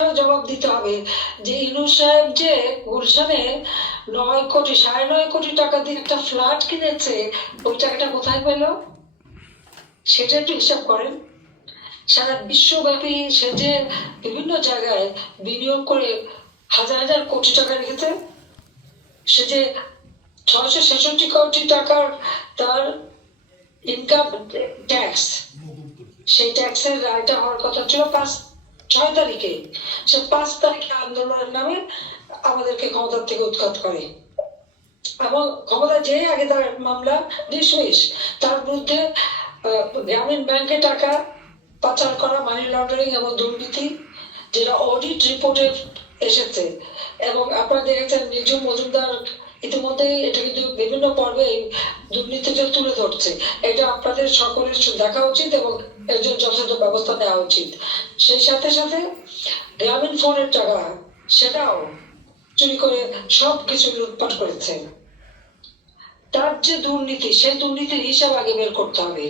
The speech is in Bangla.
জবাব দিতে হবে যে ইউনূস সাহেব যে গুলশানে 9 কোটি টাকা দিয়ে একটা ফ্ল্যাট কিনেছে, ওই টাকাটা কোথায় পেল সেটা একটু হিসাব করেন। সারা বিশ্বব্যাপী সে যে বিভিন্ন জায়গায় বিনিয়োগ করে হাজার হাজার কোটি টাকা রেখেছে, সে যে 666 কোটি টাকার তার ইনকাম ট্যাক্স, সেই ট্যাক্সের রায়টা হওয়ার কথা ছিল 6 তারিখে। সে 5 তারিখে আন্দোলনের নামে আমাদেরকে ক্ষমতার থেকে উৎখাত করে এবং ক্ষমতা যে আগে তার মামলা ডিসমিস। তার বিরুদ্ধে গ্রামীণ ব্যাংকে টাকা পাচার করা, মানি লন্ডারিং এবং দুর্নীতি, যেটা অডিট রিপোর্টে এসেছে। এবং আপনারা দেখেছেন নিজুম মজুমদার ইতিমধ্যেই এটা কিন্তু বিভিন্ন পর্বে দুর্নীতিটা তুলে ধরছে। এটা আপনাদের সকলের দেখা উচিত এবং এর জন্য যথাযথ ব্যবস্থা নেওয়া উচিত। সেই সাথে সাথে গ্রামীণ ফোনের টাকা সেটাও চুরি করে সবকিছু লুটপাট করেছে। তার যে দুর্নীতি, সেই দুর্নীতির হিসাব আগে বের করতে হবে।